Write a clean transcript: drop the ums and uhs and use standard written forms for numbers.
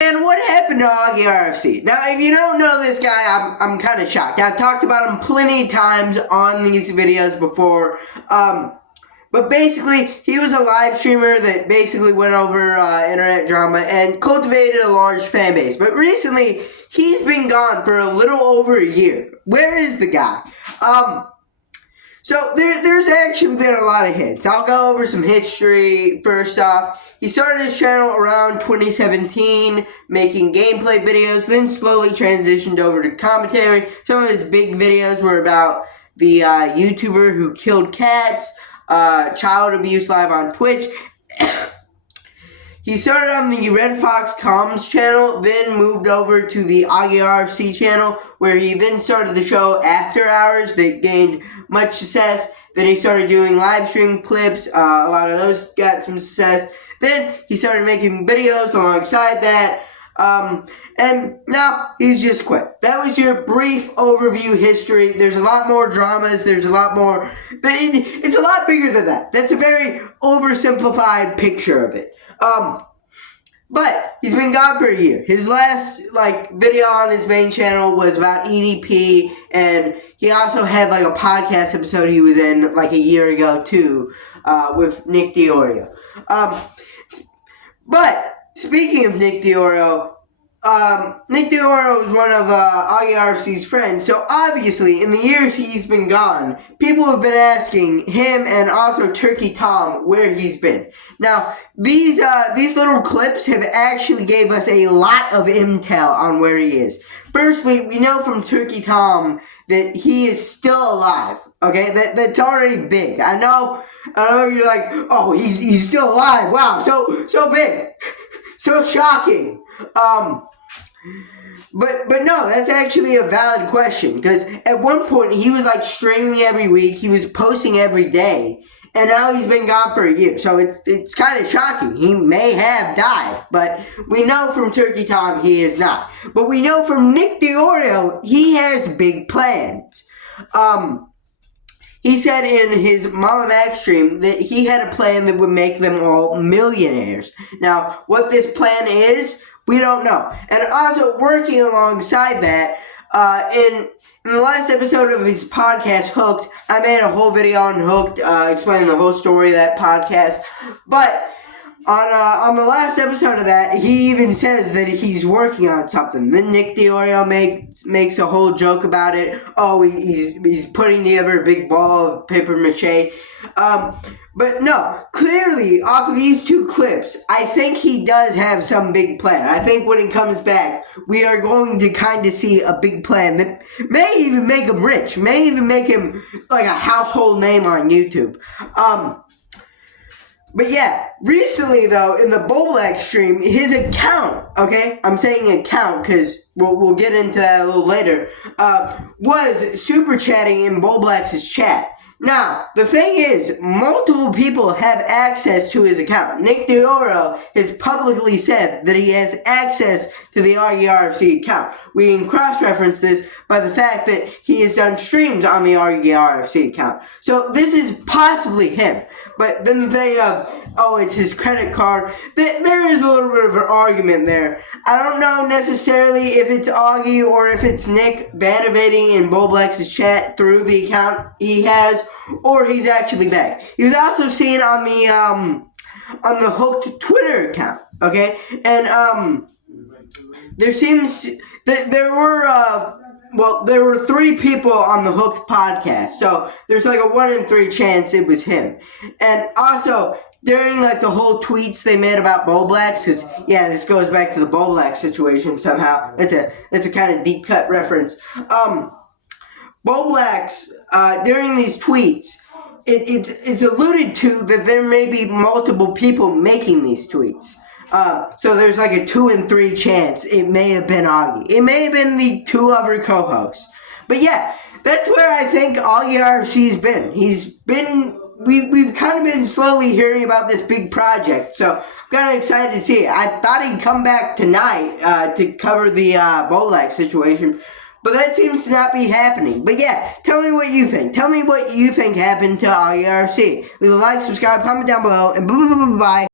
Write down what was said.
And what happened to augierfc? Now, if you don't know this guy, I'm kind of shocked. I've talked about him plenty of times on these videos before. But basically, he was a live streamer that basically went over internet drama and cultivated a large fan base. But recently, he's been gone for a little over a year. Where is the guy? So there's actually been a lot of hits. I'll go over some history first off. He started his channel around 2017, making gameplay videos, then slowly transitioned over to commentary. Some of his big videos were about the YouTuber who killed cats, child abuse live on Twitch. He started on the Red Fox Comms channel, then moved over to the augierfc channel, where he then started the show After Hours that gained much success. Then he started doing live stream clips, a lot of those got some success. Then he started making videos alongside that, and now he's just quit. That was your brief overview history. There's a lot more dramas, there's a lot more, but it's a lot bigger than that. That's a very oversimplified picture of it. But he's been gone for a year. His last video on his main channel was about EDP, and he also had a podcast episode he was in a year ago too, with Nick Diorio. But speaking of Nick Diorio, Nick Diorio is one of augierfc's friends, so obviously in the years he's been gone, people have been asking him and also Turkey Tom where he's been. Now, these little clips have actually gave us a lot of intel on where he is. Firstly, we know from Turkey Tom that he is still alive. Okay, that's already big. I know you're like, oh, he's still alive. Wow, so big, so shocking. But no, that's actually a valid question, because at one point he was streaming every week, he was posting every day, and now he's been gone for a year. So it's kind of shocking. He may have died, but we know from Turkey Tom he is not. But we know from Nick Diorio he has big plans. He said in his Mama Max stream that he had a plan that would make them all millionaires. Now, what this plan is, we don't know. And also, working alongside that, in the last episode of his podcast, Hooked, I made a whole video on Hooked, explaining the whole story of that podcast. But on the last episode of that, he even says that he's working on something. Then Nick Diorio makes a whole joke about it. Oh, he's putting together a big ball of paper mache. But no, clearly, off of these two clips, I think he does have some big plan. I think when he comes back, we are going to kind of see a big plan that may even make him rich, may even make him a household name on YouTube. But yeah, recently though, in the Boblack stream, his account, okay, I'm saying account because we'll get into that a little later, was super chatting in Boblack's chat. Now, the thing is, multiple people have access to his account. Nick Diorio has publicly said that he has access to the augierfc account. We can cross-reference this by the fact that he has done streams on the augierfc account. So this is possibly him. But then the thing of, oh, it's his credit card, there is a little bit of an argument there. I don't know necessarily if it's Augie or if it's Nick bantivating in Boblack's chat through the account he has, or he's actually back. He was also seen on the Hooked Twitter account, okay? And there seems that there were 3 people on the Hooked podcast, so there's a 1 in 3 chance it was him. And also, during the whole tweets they made about Boblax, because yeah, this goes back to the Boblax situation somehow. It's a kind of deep cut reference. Boblax, during these tweets, it's alluded to that there may be multiple people making these tweets. So there's a 2 in 3 chance it may have been Augie. It may have been the 2 other co-hosts. But yeah, that's where I think augierfc's been. We've kind of been slowly hearing about this big project, so I'm kind of excited to see it. I thought he'd come back tonight to cover the Boblack situation, but that seems to not be happening. But yeah, tell me what you think. Tell me what you think happened to augierfc. Leave a like, subscribe, comment down below, and bye.